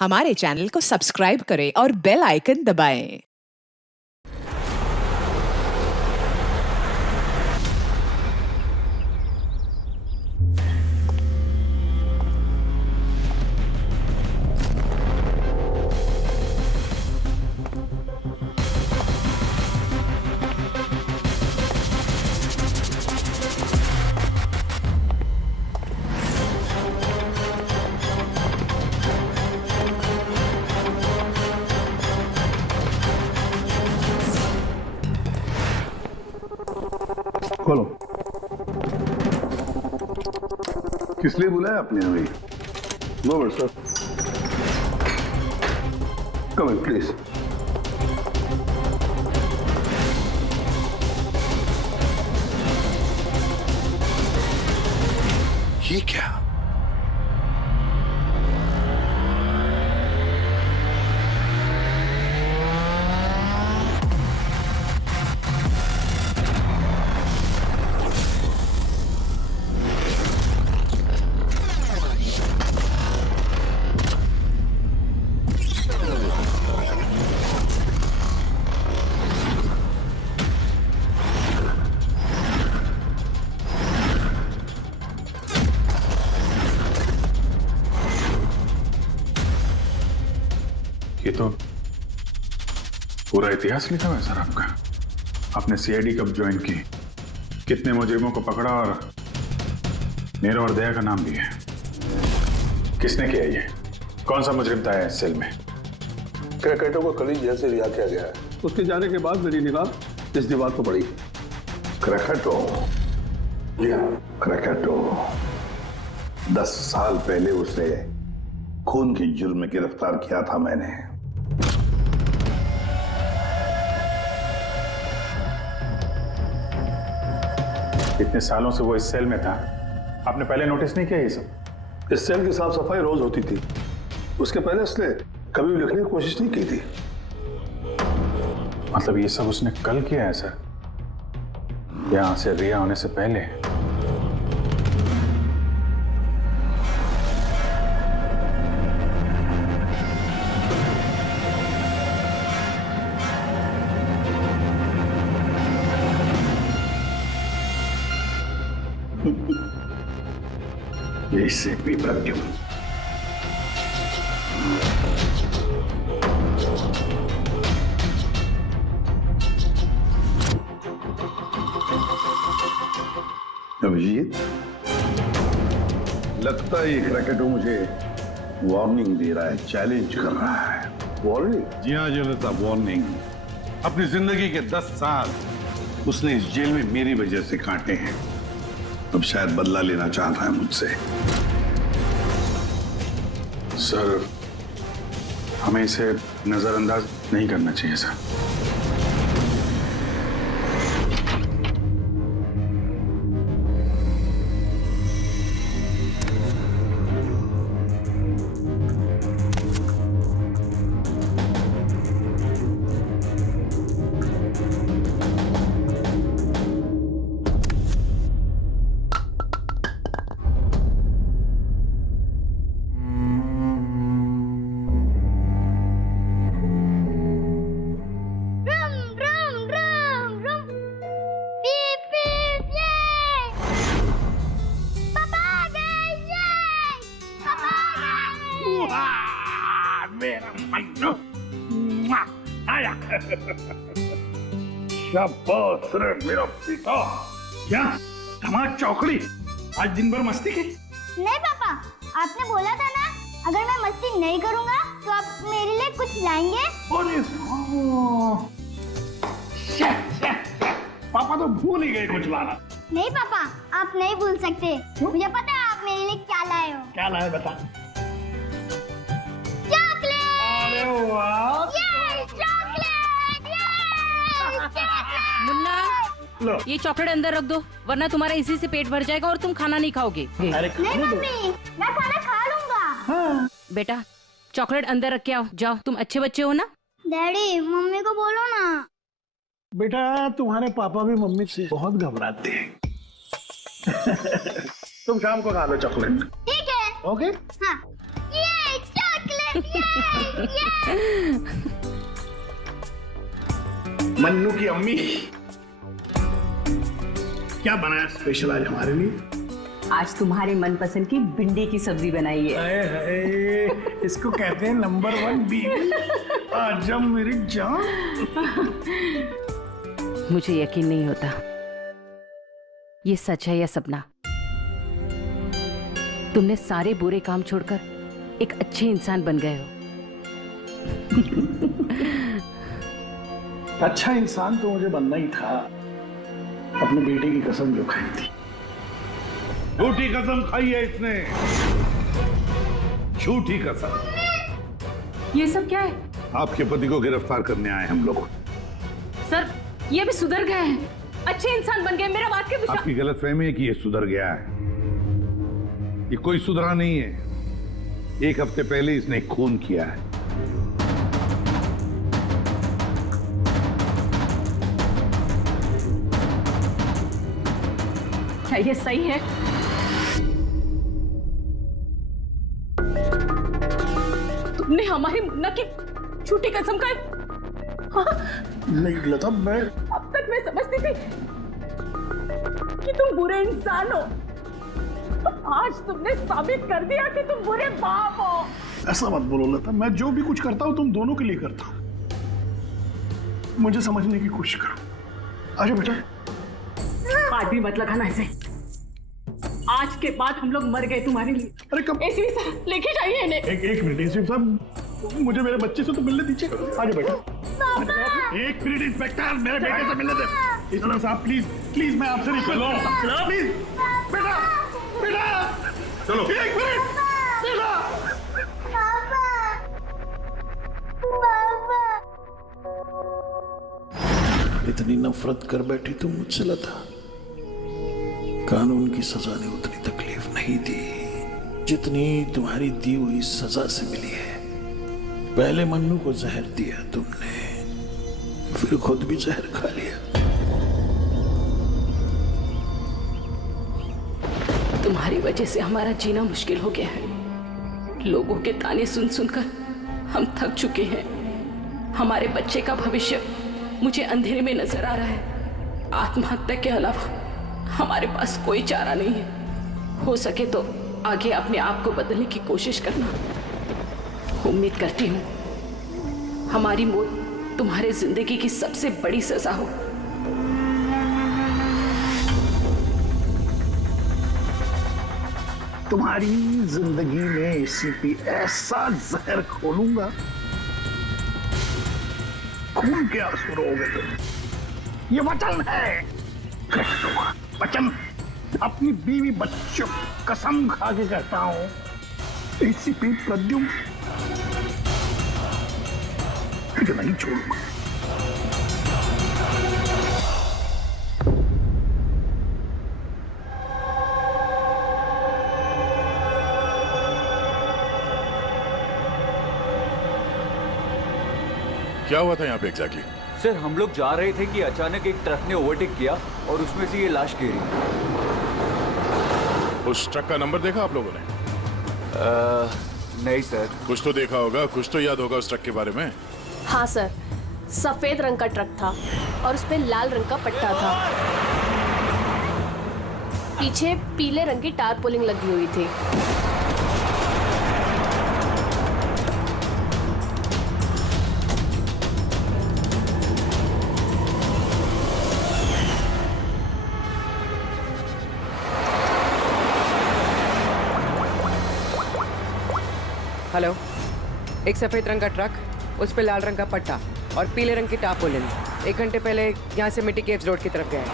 हमारे चैनल को सब्सक्राइब करें और बेल आइकन दबाएं। खोलो। किस लिए बुलाया आपने हमें? No but sir, come in please. ये क्या? ये तो पूरा इतिहास लिखा हुआ है सर आपका। आपने सीआईडी कब ज्वाइन की, कितने मुजरिमों को पकड़ा और मेरा और दया का नाम भी है। किसने किया ये? कौन सा मुजरिम था इस सेल में? क्रैकेटो को कल ही जेल से रिहा किया गया है। उसके जाने के बाद मेरी निगाह इस दीवार को पड़ी। क्रैकेटो? क्रैकेटो 10 साल पहले उसे खून के जुर्म में गिरफ्तार किया था मैंने। इतने सालों से वो इस सेल में था, आपने पहले नोटिस नहीं किया ये सब? इस सेल की साफ सफाई रोज होती थी। उसके पहले उसने कभी भी लिखने की कोशिश नहीं की थी। मतलब ये सब उसने कल किया है सर, यहां से रिहा होने से पहले? इससे भी प्रत्युम अभिजीत, लगता है ये क्रैकेटो मुझे वार्निंग दे रहा है, चैलेंज कर रहा है। वार्निंग? जी हाँ जनता, वार्निंग। अपनी जिंदगी के 10 साल उसने इस जेल में मेरी वजह से काटे हैं। अब शायद बदला लेना चाह रहा है मुझसे। सर, हमें इसे नजरअंदाज नहीं करना चाहिए सर। मेरा मन्नू आया। शाबाश रे मेरा पिता। क्या धमाल चौकड़ी, आज दिन भर मस्ती की? नहीं पापा, आपने बोला था ना अगर मैं मस्ती नहीं करूंगा तो आप मेरे लिए कुछ लाएंगे। पापा तो भूल ही गए कुछ लाना। नहीं पापा, आप नहीं भूल सकते। मुझे पता है आप मेरे लिए क्या लाए हो। क्या लाए बता। चॉकलेट। अरे वाह, ये चॉकलेट, मुन्ना, लो। ये चॉकलेट अंदर रख दो, वरना तुम्हारा इसी से पेट भर जाएगा और तुम खाना नहीं खाओगे। अरे नहीं मम्मी, मैं खाना खा लूंगा। हाँ। बेटा, चॉकलेट अंदर रख के आओ, जाओ, तुम अच्छे बच्चे हो ना। डैडी, मम्मी को बोलो ना। बेटा, तुम्हारे पापा भी मम्मी से बहुत घबराते हैं। तुम शाम को खा लो चॉकलेट। ठीक है। ओके? हाँ। ये चॉकलेट। मन्नू की अम्मी क्या बनाया स्पेशल आज हमारे लिए? आज तुम्हारे मनपसंद की भिंडी की सब्जी बनाई है। हाय हाय, इसको कहते हैं नंबर 1 बीवी। आजा मेरी जान। मुझे यकीन नहीं होता ये सच है या सपना। तुमने सारे बुरे काम छोड़कर एक अच्छे इंसान बन गए हो। अच्छा इंसान तो मुझे बनना ही था, अपने बेटे की कसम जो खाई थी। झूठी कसम खाई है इसने, झूठी कसम। ये सब क्या है? आपके पति को गिरफ्तार करने आए हम लोग। सर ये भी सुधर गए हैं, अच्छे इंसान बन गए। मेरा वाक्य विश्वास। आपकी गलतफहमी है कि ये सुधर गया है। ये कोई सुधरा नहीं है। 1 हफ्ते पहले इसने खून किया है। क्या ये सही है? तुमने हमारी मुन्ना की झूठी कसम का। हाँ? नहीं लता, मैं अब तक मैं समझती थी कि तुम बुरे इंसान हो। आज तुमने साबित कर दिया कि तुम बुरे बाप हो। ऐसा मत बोलो लता, मैं जो भी कुछ करता हूं तुम दोनों के लिए करता हूं। मुझे समझने की कोशिश करो। आजा बेटा। आज भी मत लगाना ऐसे। आज के बाद हम लोग मर गए तुम्हारे लिए। अरे कब? एसीपी साहब लेके जाइए इन्हें। एक मिनट एसीपी साहब, मुझे मेरे बच्चे से तो मिलने दीजिए। आजा बेटा। एक मिनट इंस्पेक्टर, मेरे बेटे से मिलने दे। एसीपी साहब प्लीज प्लीज, मैं आपसे रिक्वेस्ट करता हूं प्लीज। बेटा बेटा चलो। 1 मिनट बेटा। इतनी नफरत कर बैठी तुम मुझसे लता। कानून की सजा ने उतनी तकलीफ नहीं दी जितनी तुम्हारी दी हुई सजा से मिली है। पहले मन्नू को जहर दिया तुमने, फिर खुद भी जहर खा लिया। तुम्हारी वजह से हमारा जीना मुश्किल हो गया है। लोगों के ताने सुन सुनकर हम थक चुके हैं। हमारे बच्चे का भविष्य मुझे अंधेरे में नजर आ रहा है। आत्महत्या के अलावा हमारे पास कोई चारा नहीं है। हो सके तो आगे अपने आप को बदलने की कोशिश करना। उम्मीद करती हूँ हमारी मौत तुम्हारे जिंदगी की सबसे बड़ी सजा हो। तुम्हारी जिंदगी में एसीपी ऐसा जहर खोलूंगा, खून के आंसू रोगे तुम। ये वचन है, वचन। अपनी बीवी बच्चों कसम खा के कहता हूं, एसीपी प्रद्युम्न नहीं छोड़ूंगा। क्या हुआ था यहाँ पे एग्जैक्टली? सर हम लोग जा रहे थे कि अचानक एक ट्रक ने ओवरटेक किया और उसमें से ये लाश गिरी। उस ट्रक का नंबर देखा आप लोगों ने? नहीं सर। कुछ तो देखा होगा, कुछ तो याद होगा उस ट्रक के बारे में। हाँ सर, सफेद रंग का ट्रक था और उस पे लाल रंग का पट्टा था। पीछे पीले रंग की टारपोलिंग लगी हुई थी। हेलो, एक सफेद रंग का ट्रक, उस पे लाल रंग का पट्टा और पीले रंग की टारपोलिन 1 घंटे पहले यहाँ से मिट्टी केव्स रोड की तरफ गए।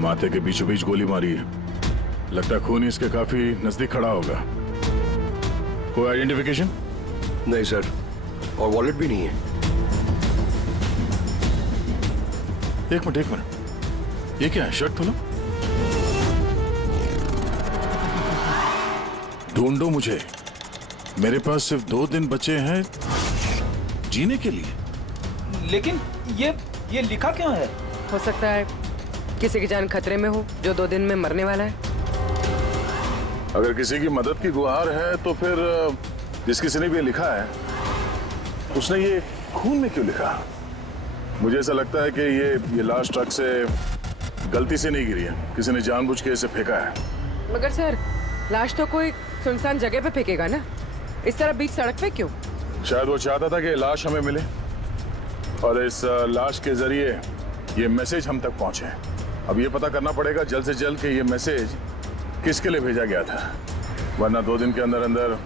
माथे के बीचों बीच गोली मारी है। लगता है खून इसके काफी नजदीक खड़ा होगा। कोई आइडेंटिफिकेशन? नहीं सर, और वॉलेट भी नहीं है। एक मिनट, ये क्या है? शर्ट खोलो, ढूंढो मुझे। मेरे पास सिर्फ 2 दिन बचे हैं जीने के लिए। लेकिन ये लिखा क्यों है? हो सकता है किसी की जान खतरे में हो जो 2 दिन में मरने वाला है? अगर किसी की मदद की गुहार है तो फिर जिस किसी ने भी लिखा है उसने ये खून में क्यों लिखा? मुझे ऐसा लगता है कि ये लाश ट्रक से गलती से नहीं गिरी है, किसी ने जानबूझ के इसे फेंका है। मगर सर, लाश तो कोई सुनसान जगह पे फेंकेगा ना, इस तरह बीच सड़क पे क्यों? शायद वो चाहता था कि लाश हमें मिले और इस लाश के जरिए ये मैसेज हम तक पहुंचे। अब ये पता करना पड़ेगा जल्द से जल्द कि ये मैसेज किसके लिए भेजा गया था, वरना 2 दिन के अंदर अंदर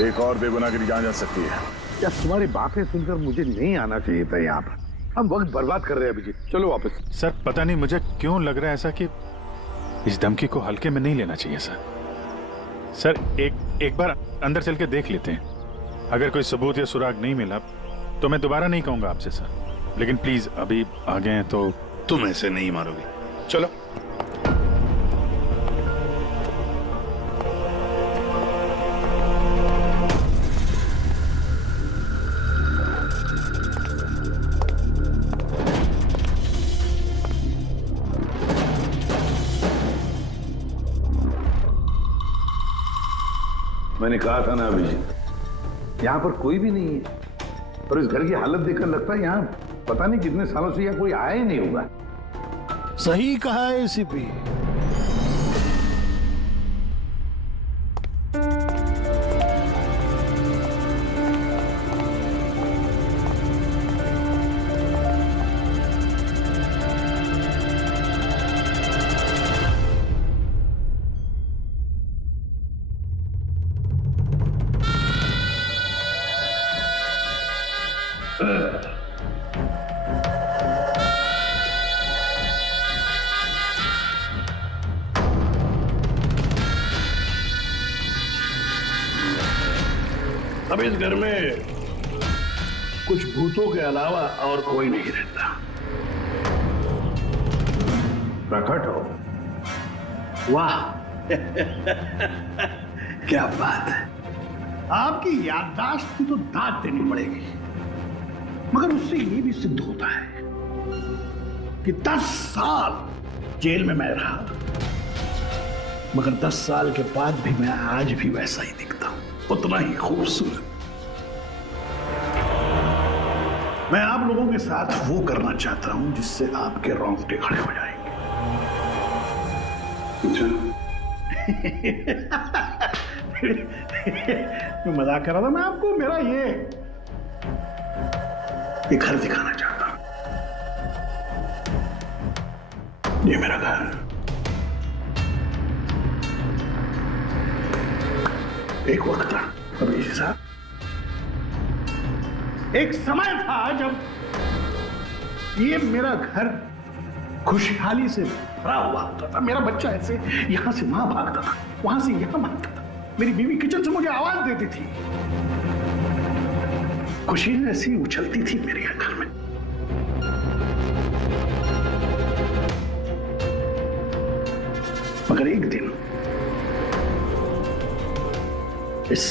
एक और बेगुनाहगिरी जान जा सकती है। यार तुम्हारी बातें सुनकर मुझे नहीं आना चाहिए था यहाँ पर। हम वक्त बर्बाद कर रहे हैं अभिजीत, चलो वापस। सर पता नहीं मुझे क्यों लग रहा है ऐसा कि इस धमकी को हल्के में नहीं लेना चाहिए सर। सर एक बार अंदर चल के देख लेते हैं, अगर कोई सबूत या सुराग नहीं मिला तो मैं दोबारा नहीं कहूंगा आपसे सर, लेकिन प्लीज अभी आ गए हैं तो। तुम ऐसे नहीं मारोगे, चलो। मैंने कहा था ना अभिजीत, यहाँ पर कोई भी नहीं है और इस घर की हालत देखकर लगता है यहाँ पता नहीं कितने सालों से यहाँ कोई आया ही नहीं होगा। सही कहा है एसीपी। अब इस घर में कुछ भूतों के अलावा और कोई नहीं रहता। प्रकट हो। वाह क्या बात है, आपकी याददाश्त की तो दाद देनी पड़ेगी, मगर उससे ये भी सिद्ध होता है कि 10 साल जेल में मैं रहा, मगर 10 साल के बाद भी मैं आज भी वैसा ही दिखता हूं, उतना ही खूबसूरत। मैं आप लोगों के साथ वो करना चाहता हूं जिससे आपके रोंगटे खड़े हो जाएंगे। मैं मजाक कर रहा था, मैं आपको मेरा ये घर दिखाना चाहता हूं। ये मेरा घर, एक वक्त था अभिजीत साहब, एक समय था जब ये मेरा घर खुशहाली से भरा हुआ होता था। मेरा बच्चा ऐसे यहां से वहां भागता था, वहां से यहां भागता था, मेरी बीवी किचन से मुझे आवाज देती थी, खुशी ऐसी उछलती थी मेरे घर में। मगर एक दिन इस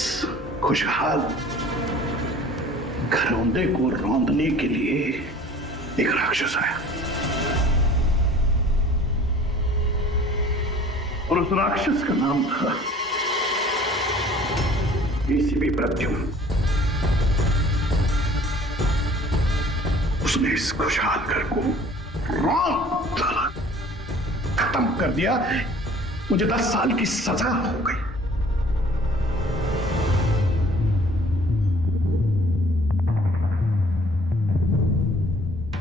खुशहाल घरौंदे को रौंदने के लिए एक राक्षस आया और उस राक्षस का नाम था एसीपी प्रद्युम्न। उसने इस खुशहाल घर को रौंद डाला, खत्म कर दिया। मुझे 10 साल की सजा हो गई।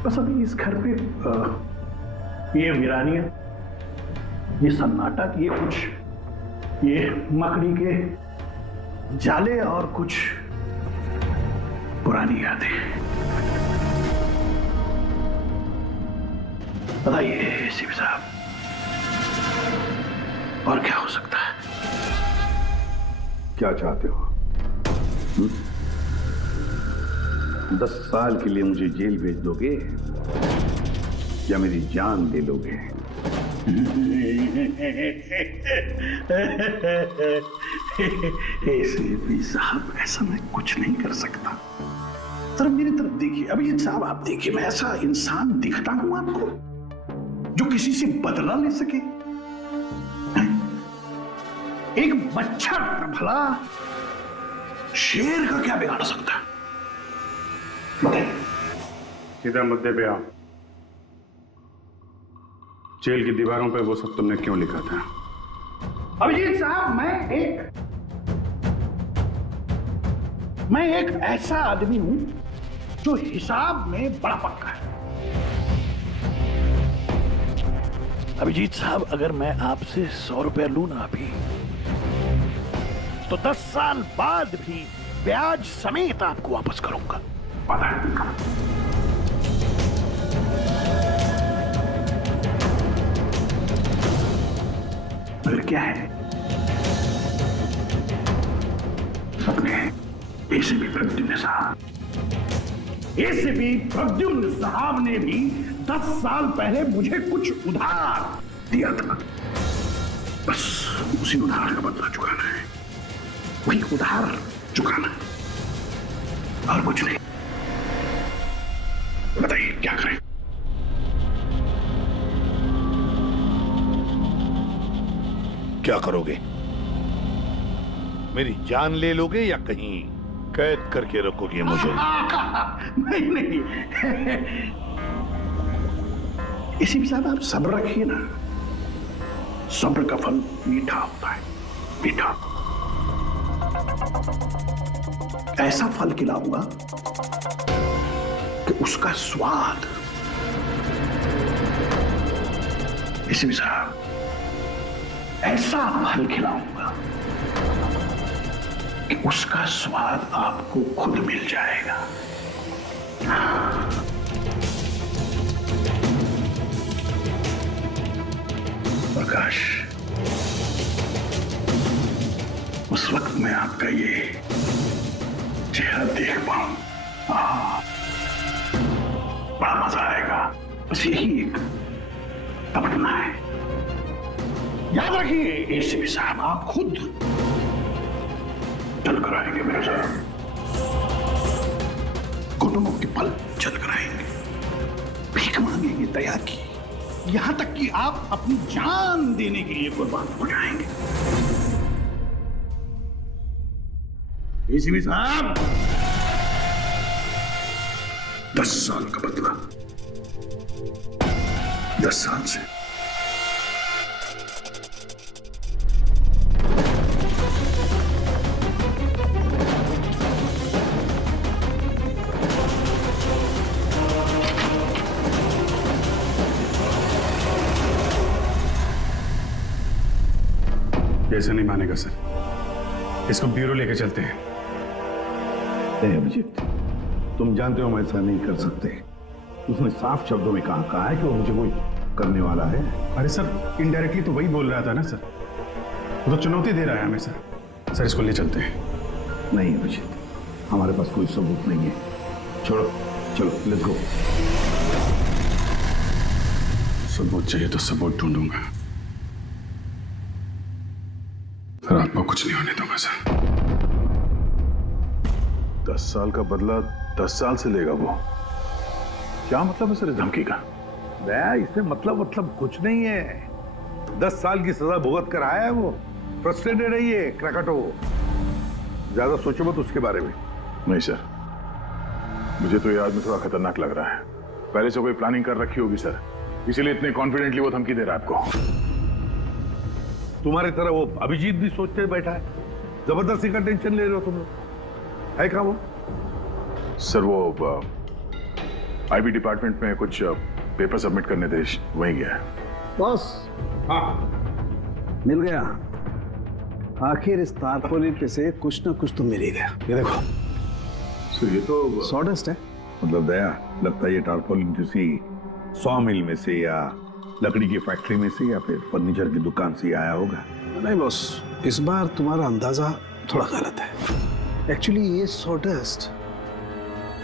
बस अभी इस घर पे ये वीरानियत, ये सन्नाटा, ये कुछ ये मकड़ी के जाले और कुछ पुरानी यादें। बताइए एसीपी साहब, और क्या हो सकता है? क्या चाहते हो? 10 साल के लिए मुझे जेल भेज दोगे या मेरी जान दे लोगे? एसीपी साहब, ऐसा मैं कुछ नहीं कर सकता। जरा मेरी तरफ देखिए। अभिजीत साहब, आप देखिए, मैं ऐसा इंसान दिखता हूं आपको? जो किसी से बदला ले सके? एक मच्छर भला शेर का क्या बिगाड़ सकता है? बताइए। सीधा मुद्दे पे आओ। जेल की दीवारों पे वो सब तुमने क्यों लिखा था? अभिजीत साहब, मैं एक ऐसा आदमी हूं जो हिसाब में बड़ा पक्का है। अभिजीत साहब, अगर मैं आपसे 100 रुपया लूं ना अभी, तो 10 साल बाद भी ब्याज समेत आपको वापस करूंगा। पता है? मगर क्या है, अपने एसीपी प्रद्युम्न साहब ने भी 10 साल पहले मुझे कुछ उधार दिया था। बस उसी उधार का बदला चुकाना है, वही उधार चुकाना है, और कुछ नहीं। बताइए क्या करें? क्या करोगे? मेरी जान ले लोगे या कहीं कैद करके रखोगे मुझे? नहीं। इसी भी साहब, आप सब्र रखिए ना। सब्र का फल मीठा होता है, मीठा। ऐसा फल खिलाऊंगा कि उसका स्वाद, इसी भी साहब, ऐसा फल खिलाऊंगा कि उसका स्वाद आपको खुद मिल जाएगा। प्रकाश, उस वक्त मैं आपका ये चेहरा देख पाऊं, बड़ा मजा आएगा। बस यही एक तमन्ना है। याद रखिए एसीपी साहब, आप खुद चल कर आएंगे मेरे साथ, घुटनों के पल चल कर आएंगे, भीख मांगेंगे दया की, यहां तक कि आप अपनी जान देने के लिए कुर्बान हो जाएंगे। एसीपी साहब, 10 साल का बदला, 10 साल से। ऐसा नहीं मानेगा सर, इसको ब्यूरो लेके चलते हैं। नहीं अभिजीत, तुम जानते हो हम ऐसा नहीं कर सकते। उसने साफ शब्दों में कहा है कि वो मुझे कोई करने वाला है। अरे सर, इनडायरेक्टली तो वही बोल रहा था ना सर, वो तो चुनौती दे रहा है हमें सर। सर इसको ले चलते हैं। नहीं अभिजीत, हमारे पास कोई सबूत नहीं है। छोड़ो, चलो लेट्स गो। सबूत चाहिए तो सबूत ढूंढूंगा, फिर आपको कुछ नहीं होने दूंगा सर। 10 साल का बदला 10 साल से लेगा वो? क्या मतलब है सर इस धमकी का? इससे मतलब कुछ नहीं है। 10 साल की सजा भुगत कर आया है वो। फ्रस्ट्रेटेड है ये क्रैकटो। ज्यादा सोचो मत उसके बारे में। नहीं सर, मुझे तो ये आदमी थोड़ा खतरनाक लग रहा है। पहले से कोई प्लानिंग कर रखी होगी सर, इसीलिए इतने कॉन्फिडेंटली वो धमकी दे रहा है आपको। तुम्हारी तरह वो अभिजीत भी सोचते बैठा है। जबरदस्ती का टेंशन ले रहे हो तुम लोग। है क्या वो? सर वो आईबी डिपार्टमेंट में कुछ पेपर सबमिट करने थे, वहीं गया है। बॉस, हाँ मिल गया। आखिर इस तारपोलिन पे से कुछ ना कुछ तो मिल ही गया। ये देखो सर, ये तो सॉडस्ट है। मतलब दया, लगता है ये टारपोलिन किसी सॉ मिल में से या लकड़ी की फैक्ट्री में से या फिर फर्नीचर की दुकान से आया होगा। नहीं बॉस, इस बार तुम्हारा अंदाजा थोड़ा गलत है। एक्चुअली ये सॉडस्ट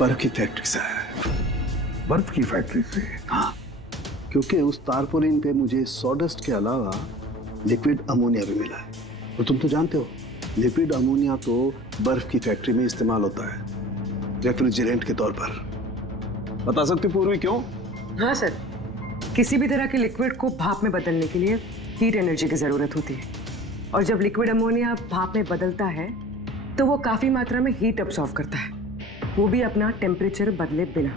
बर्फ की फैक्ट्री से है। बर्फ की फैक्ट्री से? हाँ, क्योंकि उस तारपोलिन पे मुझे सॉडस्ट के अलावा लिक्विड अमोनिया भी मिला है। और तुम तो जानते हो, लिक्विड अमोनिया तो बर्फ की फैक्ट्री में इस्तेमाल होता है रेफ्रिजरेंट के तौर पर। बता सकते पूर्वी क्यों? हाँ सर, किसी भी तरह के लिक्विड को भाप में बदलने के लिए हीट एनर्जी की जरूरत होती है, और जब लिक्विड अमोनिया भाप में बदलता है तो वो काफी मात्रा में हीट अब्सॉर्ब करता है, वो भी अपना टेम्परेचर बदले बिना।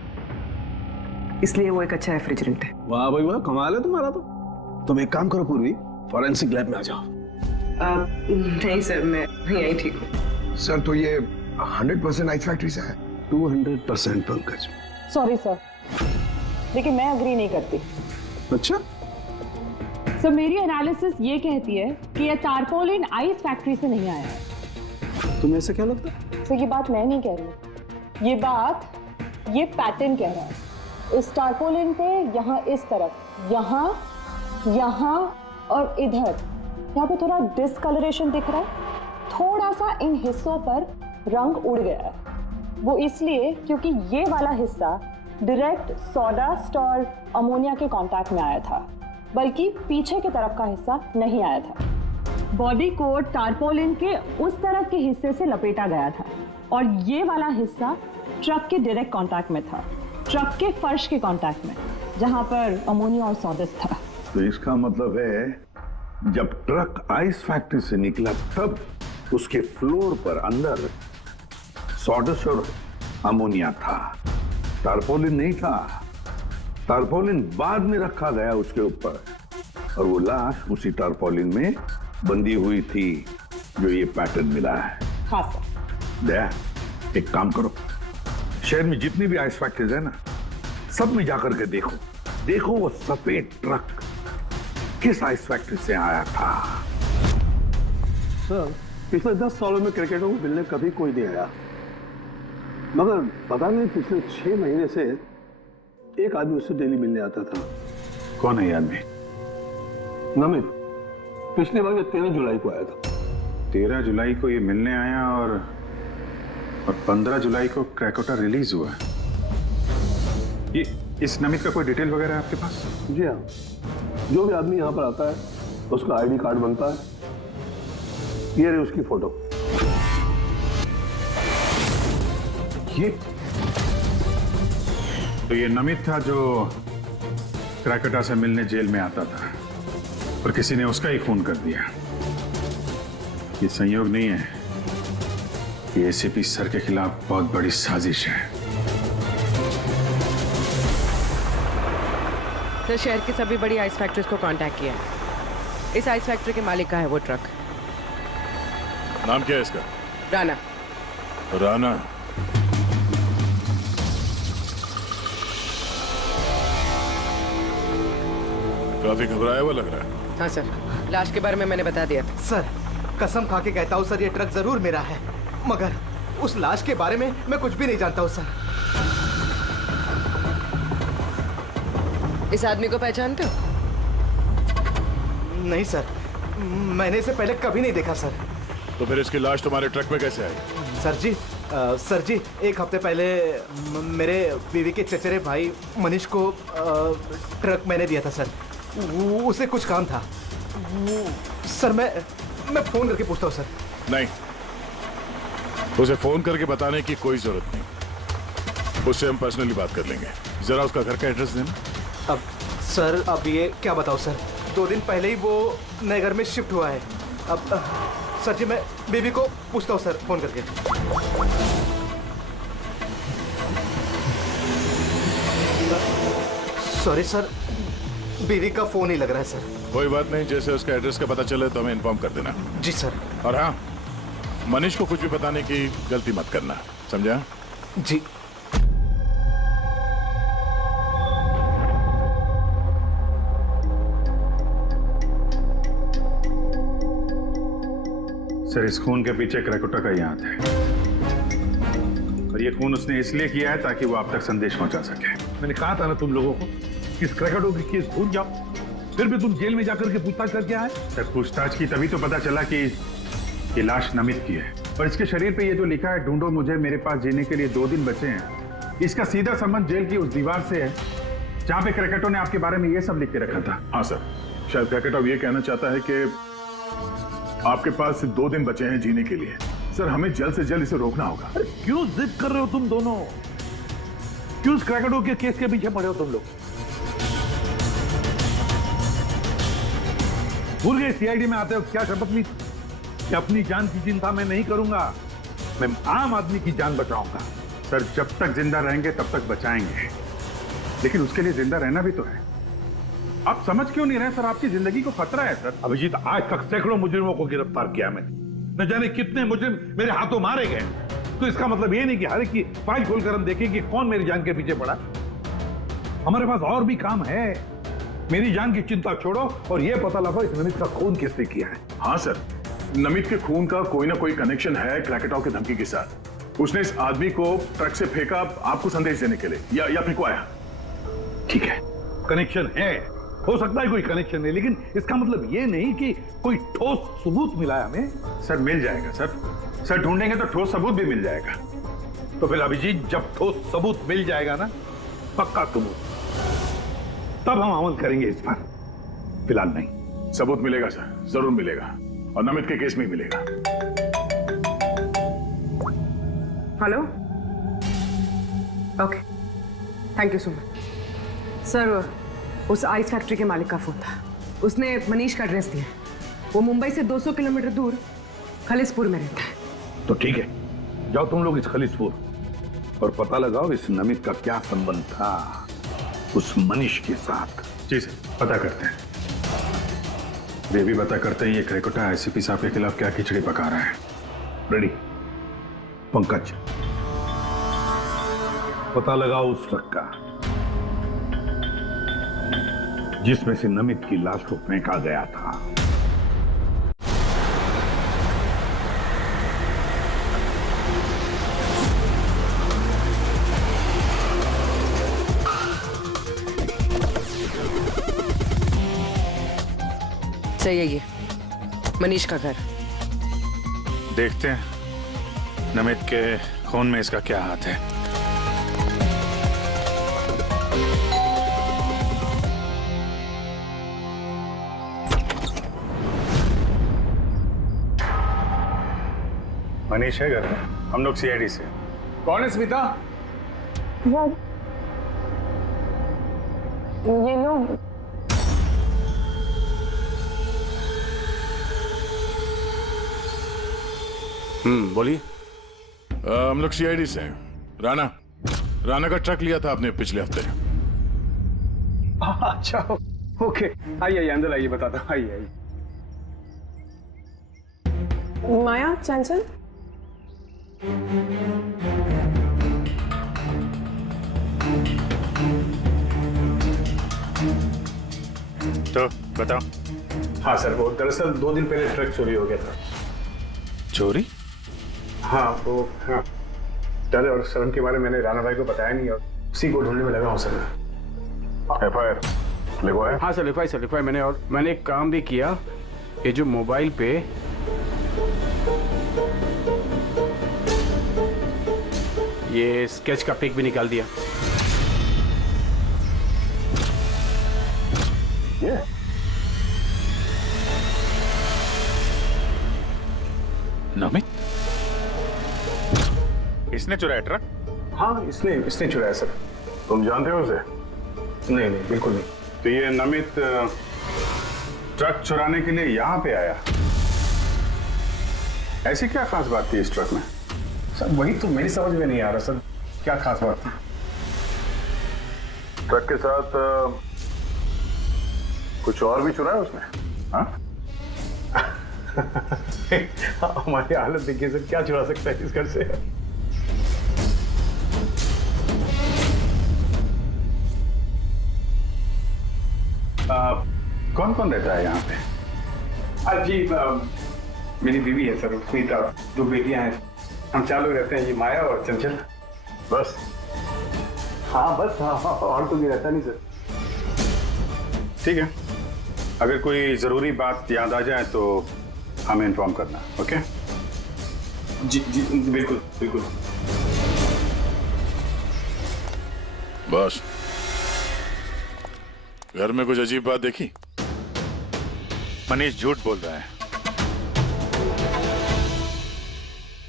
इसलिए वो एक अच्छा रेफ्रिजरेंट है। वाह भाई वाह, कमाल है तुम्हारा। तो तुम एक काम करो पूर्वी, फॉरेंसिक लैब में आ जाओ। नहीं सर, मैं यहीं ठीक हूँ। सर तो ये 100% आइस फैक्ट्री से है? 200% पंकज। सॉरी सर, लेकिन मैं अग्री नहीं करती। अच्छा सर, मेरी एनालिसिस ये कहती है कि ये टारपोलिन आइस फैक्ट्री से नहीं आया है। तुम्हें ऐसा क्या लगता है? सर, ये बात मैं नहीं कह रही, ये बात ये पैटर्न कह रहा है। इस टारपोलिन पे यहाँ इस तरफ, यहाँ यहाँ और इधर, यहाँ पे थोड़ा डिसकलरेशन दिख रहा है। थोड़ा सा इन हिस्सों पर रंग उड़ गया है। वो इसलिए क्योंकि ये वाला हिस्सा डायरेक्ट सॉडास्ट और अमोनिया के कांटेक्ट में आया था, बल्कि पीछे की तरफ का हिस्सा नहीं आया था। बॉडी को टारपोलिन के उस तरफ के हिस्से से लपेटा गया था और ये वाला हिस्सा ट्रक के डायरेक्ट कांटेक्ट में था, ट्रक के फर्श के कांटेक्ट में, जहां पर अमोनिया और सॉडस्ट था। तो इसका मतलब है जब ट्रक आइस फैक्ट्री से निकला तब उसके फ्लोर पर अंदर सॉडस्ट और अमोनिया था, टारपोलिन नहीं था। टारपोलिन बाद में रखा गया उसके ऊपर और वो लाश उसी टारपोलिन में बंधी हुई थी जो ये पैटर्न मिला है। हाँ सर। दया, एक काम करो, शहर में जितनी भी आइस फैक्ट्रीज है ना, सब में जाकर के देखो वो सफेद ट्रक किस आइस फैक्ट्री से आया था। सर, पिछले 10 सालों में क्रिकेटरों को मिलने कभी कोई नहीं आया, मगर पता नहीं पिछले 6 महीने से एक आदमी उससे डेली मिलने आता था। कौन है ये आदमी? नमित। पिछले बार 13 जुलाई को आया था। 13 जुलाई को ये मिलने आया और 15 जुलाई को क्रैकोटा रिलीज हुआ। ये इस नमित का कोई डिटेल वगैरह है आपके पास? जी हाँ, जो भी आदमी यहाँ पर आता है उसका आईडी कार्ड बनता है। ये रही उसकी फोटो। ये तो ये नमित था जो क्रैकोटा से मिलने जेल में आता था और किसी ने उसका ही खून कर दिया। ये संयोग नहीं है, ये एसीपी सर के खिलाफ बहुत बड़ी साजिश है। सर, शहर की सभी बड़ी आइस फैक्ट्रीज को कांटेक्ट किया है। इस आइस फैक्ट्री के मालिक का है वो ट्रक। नाम क्या है इसका? राणा। राणा। काफी घबराया हुआ लग रहा है। हाँ सर, लाश के बारे में मैंने बता दिया था। सर, कसम खा के कहता हूँ सर, ये ट्रक जरूर मेरा है, मगर उस लाश के बारे में मैं कुछ भी नहीं जानता हूँ सर। इस आदमी को पहचानते हो? नहीं सर, मैंने इसे पहले कभी नहीं देखा सर। तो फिर इसकी लाश तुम्हारे ट्रक में कैसे आई? सर जी, एक हफ्ते पहले मेरे बीवी के चचेरे भाई मनीष को ट्रक मैंने दिया था सर। उसे कुछ काम था। सर मैं फोन करके पूछता हूँ सर। नहीं, उसे फोन करके बताने की कोई जरूरत नहीं, उससे हम पर्सनली बात कर लेंगे। जरा उसका घर का एड्रेस देना। अब सर, अब ये क्या बताओ सर, 2 दिन पहले ही वो नए घर में शिफ्ट हुआ है। अब सर जी, मैं बीबी को पूछता हूँ सर फोन करके। सॉरी सर, बीवी का फोन ही लग रहा है सर। कोई बात नहीं, जैसे उसका एड्रेस का पता चले तो हमें इन्फॉर्म कर देना। जी सर। और हाँ, मनीष को कुछ भी बताने की गलती मत करना, समझा? जी। सर, इस खून के पीछे क्रैकोटा का ही हाथ है और ये खून उसने इसलिए किया है ताकि वो आप तक संदेश पहुंचा सके। मैंने कहा था ना तुम लोगों को, इस क्रैकोटा की केस भूल जाओ, फिर भी तुम जेल में जाकर के पूछताछ करके आए। सर, पूछताछ की तभी तो पता चला कि ये लाश नमित की है और इसके शरीर पे ये जो लिखा है, ढूंढो मुझे, मेरे पास जीने के लिए 2 दिन बचे हैं, इसका सीधा संबंध जेल की उस दीवार से है जहां पे क्रैकोटा ने आपके बारे में ये सब लिख के रखा था। हाँ सर, शायद क्रैकोटा ये कहना चाहता है कि आपके पास 2 दिन बचे हैं जीने के लिए। सर, हमें जल्द से जल्द इसे रोकना होगा। अरे क्यों जिद कर रहे हो तुम दोनों? क्यों क्रैकोटा के केस के पीछे पड़े हो तुम लोग? भूल गए सीआईडी में आते हो क्या शपथ ली कि अपनी जान की चिंता मैं नहीं करूंगा, मैं आम आदमी की जान बचाऊंगा। सर जब तक जिंदा रहेंगे तब तक बचाएंगे, लेकिन उसके लिए जिंदा रहना भी तो है। आप समझ क्यों नहीं रहे सर? आपकी जिंदगी को खतरा है सर। अभिजीत, आज तक सैकड़ों मुजरिमों को गिरफ्तार किया मैंने, न जाने कितने मुजरिम मेरे हाथों मारे गए। तो इसका मतलब ये नहीं कि हर एक की फाइल खोलकर हम देखें कि कौन मेरी जान के पीछे पड़ा। हमारे पास और भी काम है। मेरी जान की चिंता छोड़ो और ये पता लगाओ इस नमित का खून किसने किया है। हाँ सर, नमित के खून का कोई ना कोई कनेक्शन है क्रैकेटॉ की धमकी के साथ। उसने इस आदमी को ट्रक से फेंका आपको संदेश देने के लिए, या फिंकवाया। ठीक है, कनेक्शन है, हो सकता है कोई कनेक्शन है, लेकिन इसका मतलब ये नहीं कि कोई ठोस सबूत मिला है हमें। सर मिल जाएगा सर ढूंढेंगे तो ठोस सबूत भी मिल जाएगा। तो फिर अभिजीत, जब ठोस सबूत मिल जाएगा ना, पक्का सबूत, तब हम अमल करेंगे इस पर, फिलहाल नहीं। सबूत मिलेगा सर, जरूर मिलेगा, और नमित के केस में मिलेगा। Hello, okay, thank you so much sir. उस आइस फैक्ट्री के मालिक का फोन था, उसने मनीष का एड्रेस दिया। वो मुंबई से 200 किलोमीटर दूर खलिसपुर में रहता है। तो ठीक है, जाओ तुम लोग इस खलिसपुर और पता लगाओ इस नमित का क्या संबंध था उस मनीष के साथ। जी सर, पता करते हैं। वे भी पता करते हैं ये क्रैकेटॉ आईसीपी साहब के खिलाफ क्या खिचड़ी पका रहा है। रेडी पंकज, पता लगाओ उस ट्रक का जिसमें से नमित की लाश को फेंका गया था। सही है, ये मनीष का घर। देखते हैं नमित के खून में इसका क्या हाथ है। मनीष है घर में, हम लोग सीआईडी से। कौन है स्मिता? ये लोग बोलिए। हम लोग सीआईडी से हैं। राणा का ट्रक लिया था आपने पिछले हफ्ते। अच्छा, ओके, आइए अंदर आइए, बताता हूँ, आइए। माया, चंचल, तो बताओ। हाँ सर, वो दरअसल 2 दिन पहले ट्रक चोरी हो गया था। चोरी? हाँ, वो हाँ, डर और शर्म के बारे में मैंने राणा भाई को बताया नहीं और उसी को ढूंढने में लगा हूँ सर। एफआईआर लिखवाया? हाँ सर, लिखवाया मैंने, और मैंने एक काम भी किया। ये जो मोबाइल पे ये स्केच का पिक भी निकाल दिया। ये नमित इसने चुराया ट्रक? हाँ, इसने चुराया सर। तुम जानते हो उसे? नहीं, बिल्कुल नहीं। तो ये नमित ट्रक चुराने के लिए यहाँ पे आया, ऐसी क्या खास बात थी इस ट्रक में? सर वही तो मेरी समझ में नहीं आ रहा सर, क्या खास बात थी? ट्रक के साथ कुछ और भी चुराया उसने? हाँ? हमारी हालत देखिए सर, क्या चुरा सकता है इस घर से? कौन कौन रहता है यहाँ पे? जी, मेरी बीवी है सर, स्मिता, 2 बेटियां हैं। हम 4 लोग रहते हैं, ये माया और चंचल। बस? हाँ बस, हाँ, और तो भी रहता नहीं सर। ठीक है, अगर कोई जरूरी बात याद आ जाए तो हमें इन्फॉर्म करना। ओके? जी बिल्कुल। बस, घर में कुछ अजीब बात देखी? मनीष झूठ बोल रहा है।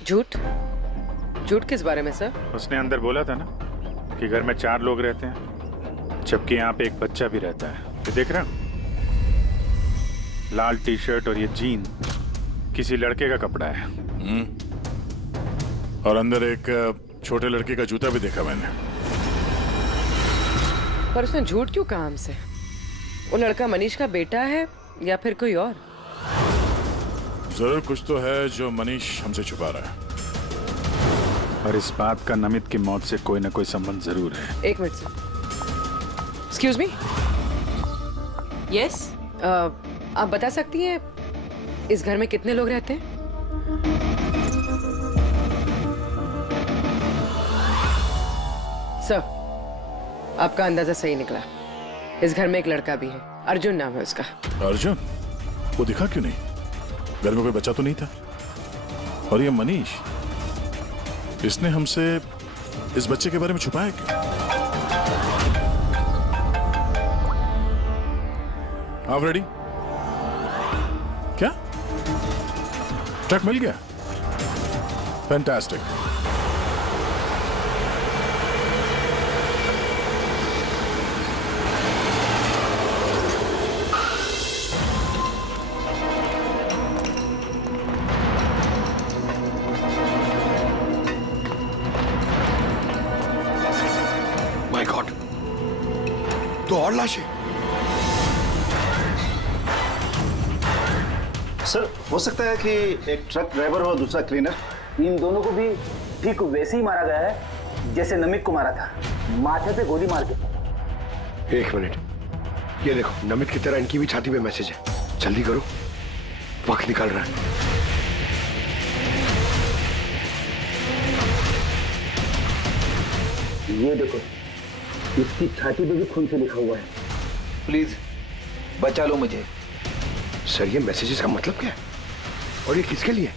झूठ किस बारे में सर? उसने अंदर बोला था ना कि घर में 4 लोग रहते हैं, जबकि यहाँ पे एक बच्चा भी रहता है। ये देख रहे हो? लाल टी शर्ट और ये जीन किसी लड़के का कपड़ा है। और अंदर एक छोटे लड़के का जूता भी देखा मैंने। पर उसने झूठ क्यों कहा हमसे? वो लड़का मनीष का बेटा है या फिर कोई और? जरूर कुछ तो है जो मनीष हमसे छुपा रहा है। और इस बात का नमित की मौत से कोई ना कोई संबंध जरूर है। एक minute sir. Excuse me. Yes. आप बता सकती हैं इस घर में कितने लोग रहते हैं? सर, आपका अंदाजा सही निकला। इस घर में एक लड़का भी है, अर्जुन नाम है उसका। अर्जुन? वो दिखा क्यों नहीं? घर में कोई बच्चा तो नहीं था। और ये मनीष, इसने हमसे इस बच्चे के बारे में छुपाया क्यों? आप रेडी? क्या? ट्रक मिल गया? फैंटास्टिक। माय गॉड, तो और लाशें। सर, हो सकता है कि एक ट्रक ड्राइवर और दूसरा क्लीनर, इन दोनों को भी ठीक वैसे ही मारा गया है जैसे नमित को मारा था, माथे पे गोली मार के। एक मिनट, ये देखो, नमित की तरह इनकी भी छाती में मैसेज है। जल्दी करो, वक्त निकल रहा है। ये देखो, इसकी छाती पे भी खून से लिखा हुआ है। प्लीज बचा लो मुझे। सर, ये मैसेजेस का मतलब क्या है और ये किसके लिए?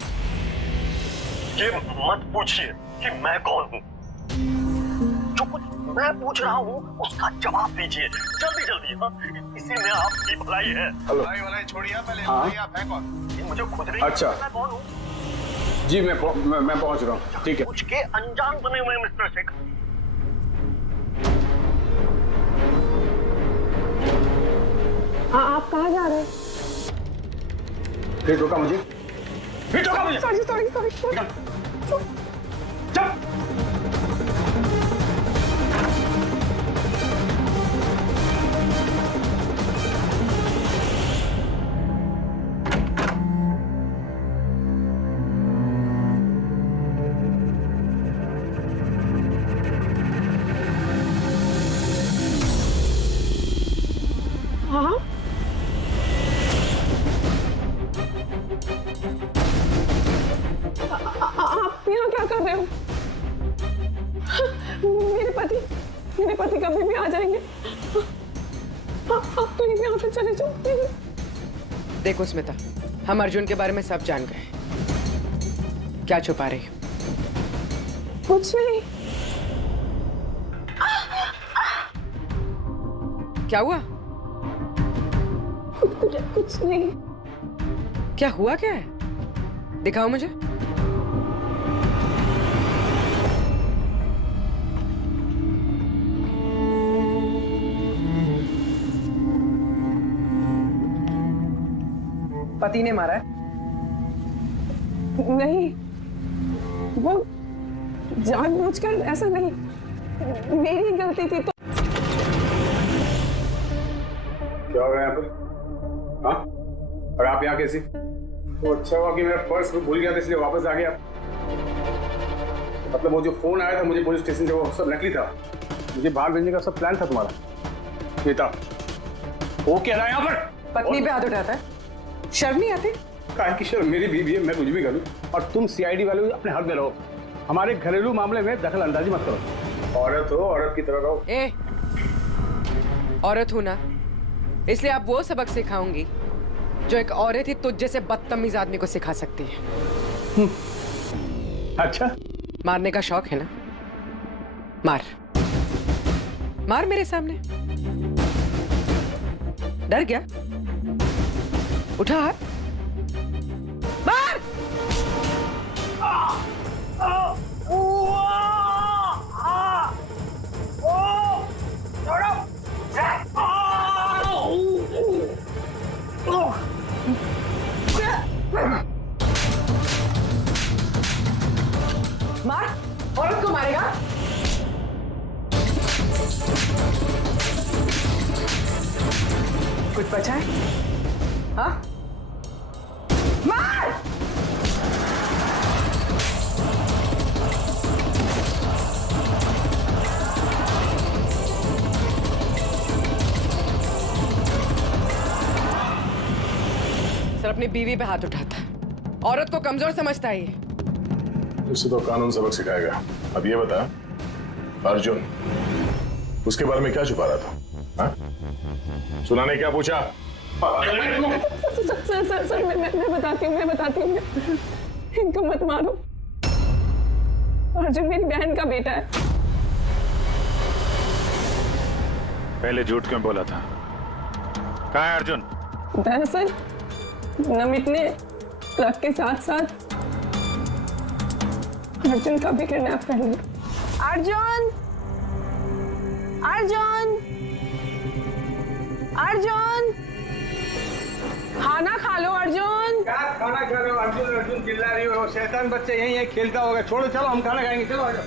ये मत पूछिए कि मैं कौन हूँ। जो कुछ मैं पूछ रहा हूँ उसका जवाब दीजिए जल्दी जल्दी। हाँ, इसी में आपकी भलाई है। हेलो। भलाई छोड़िए पहले। हाँ? आप हैं कौन? ये मुझे खुद नहीं अच्छा। मैं कौन हूँ? जी मैं पहुंच रहा हूँ। ठीक है। कुछ के अनजान बने हुए मिस्टर शेखर। आप कहाँ जा रहे हैं? फिर रोका मुझे। सॉरी। हाँ, आप यहाँ क्या कर रहे हो? मेरे पति कभी भी आ जाएंगे। आप तो यहाँ से चले जाओ प्लीज। देखो स्मिता, हम अर्जुन के बारे में सब जान गए। क्या छुपा रही हो? कुछ नहीं। क्या हुआ? कुछ नहीं। क्या हुआ? क्या है? दिखाओ मुझे। पति ने मारा है? नहीं, वो जानबूझकर ऐसा नहीं, मेरी गलती थी। तो क्या हो रहा है यहाँ पर? हाँ? और आप यहाँ कैसी? तो अच्छा हुआ कि मेरा पर्स भूल गया था इसलिए वापस आ गया। मतलब वो जो फोन आया था मुझे पुलिस स्टेशन से, वो सब नकली था। मुझे बाहर भेजने का सब प्लान था तुम्हारा। बेटा, वो कह रहा है यहाँ पर? पत्नी पे हाथ उठाता है? शर्म नहीं आती? काहे की शर्म? मेरी बीवी है, मैं कुछ भी करूँ। और तुम सीआईडी वाले अपने हद में रहो। हमारे घरेलू मामले में दखल अंदाजी मत करो। औरत हो, औरत की तरह रहो। ए, औरत हूं ना, इसलिए आप वो सबक सिखाऊंगी जो एक औरत ही तुझ जैसे बदतमीज आदमी को सिखा सकती है। अच्छा, मारने का शौक है ना? मार मार मेरे सामने। डर गया? उठा हाथ, मार। मार, औरत को मारेगा? कुछ बचा है? हाँ? मार! सर अपनी बीवी पे हाथ उठाता है, औरत को कमजोर समझता है ये। इसे तो कानून सबक सिखाएगा। अब ये बता, अर्जुन उसके बारे में क्या छुपा रहा था? हाँ? सुना ने क्या पूछा? सर मैं बताती हूँ इनको मत मारो। अर्जुन मेरी बहन का बेटा है। पहले झूठ क्यों बोला था? कहाँ है अर्जुन? दरअसल नमित ने ट्रक के साथ साथ अर्जुन का भी किडनैप कर लिया। अर्जुन! अर्जुन! अर्जुन! खाना खा लो अर्जुन। क्या खाना खा रहे हो? अर्जुन अर्जुन चिल्ला रही हो। शैतान बच्चे यहीं है, खेलता होगा। छोड़ो, चलो हम खाना खाएंगे। चलो आ जाओ।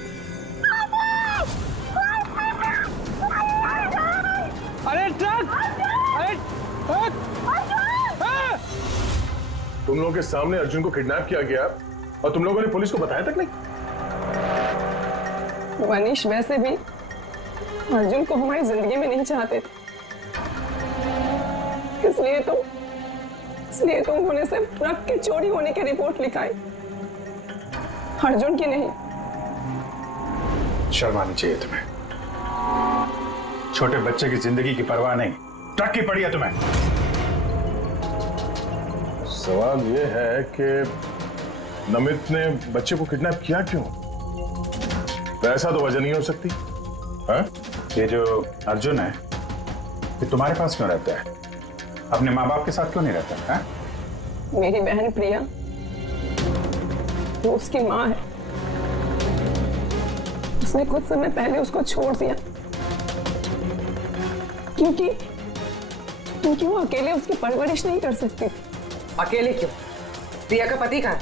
अरे ट्रक! अरे ट्रक! तुम लोगों के सामने अर्जुन को किडनैप किया गया और तुम लोगों ने पुलिस को बताया तक नहीं? मनीष वैसे भी अर्जुन को हमारी जिंदगी में नहीं चाहते थे, इसलिए तो उन्होंने सिर्फ ट्रक के चोरी होने की रिपोर्ट लिखाई, अर्जुन की नहीं। शर्म आनी चाहिए तुम्हें। छोटे बच्चे की जिंदगी की परवाह नहीं, ट्रक की पड़ी है तुम्हें। सवाल ये है कि नमित ने बच्चे को किडनैप किया क्यों? ऐसा तो वजह नहीं हो सकती। हाँ? ये जो अर्जुन है ये तुम्हारे पास क्यों रहता है? अपने माँ बाप के साथ क्यों नहीं रहता है? मेरी बहन प्रिया वो उसकी माँ है, उसने कुछ समय पहले उसको छोड़ दिया क्योंकि वो अकेले उसकी परवरिश नहीं कर सकती थी। अकेले क्यों? प्रिया का पति कहाँ है?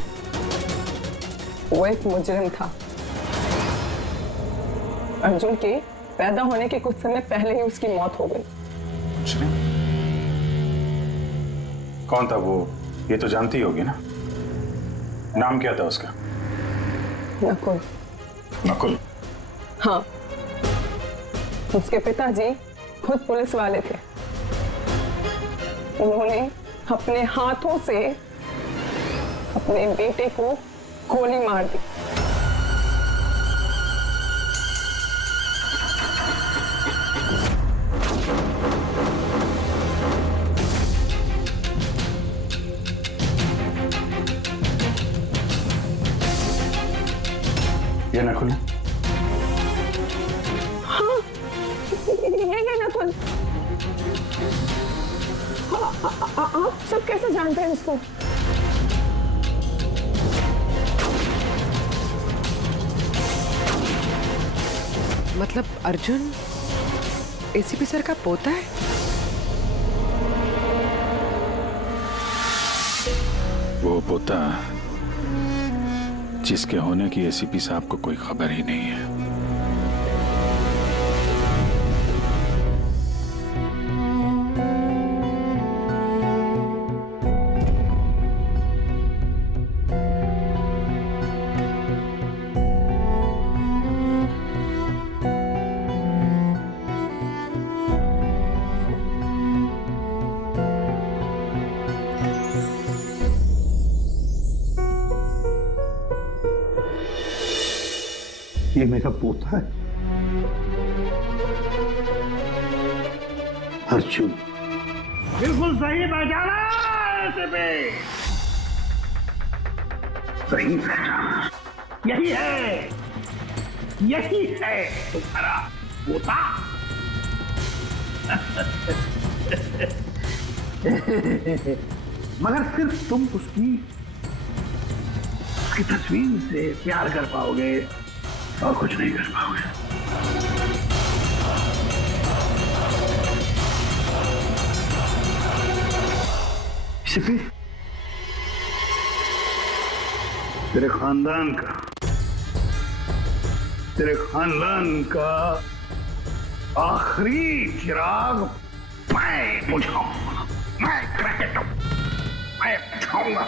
वो एक मुजरिम था। अर्जुन के पैदा होने के कुछ समय पहले ही उसकी मौत हो गई। कौन था वो? ये तो जानती होगी ना। नाम क्या था उसका? नकुल। नकुल? हाँ, उसके पिताजी खुद पुलिस वाले थे। उन्होंने अपने हाथों से अपने बेटे को गोली मार दी। ये नकुल? हाँ, ये नकुल। आप सब कैसे जानते हैं इसको? मतलब अर्जुन एसीपी सर का पोता है? वो पोता जिसके होने की एसीपी साहब को कोई खबर ही नहीं है। ये मेरा पोता है अर्जुन। बिल्कुल सही पहचाना एसीपी, सही पहचाना। यही है तुम्हारा पोता। मगर सिर्फ तुम उसकी तस्वीर से प्यार कर पाओगे और कुछ नहीं कर पाओगे। शिफी, तेरे खानदान का आखिरी चिराग मैं बुझाऊंगा, मैं बुझाऊंगा।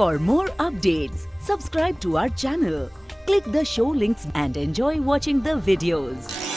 For more updates, subscribe to our channel, click the show links and enjoy watching the videos.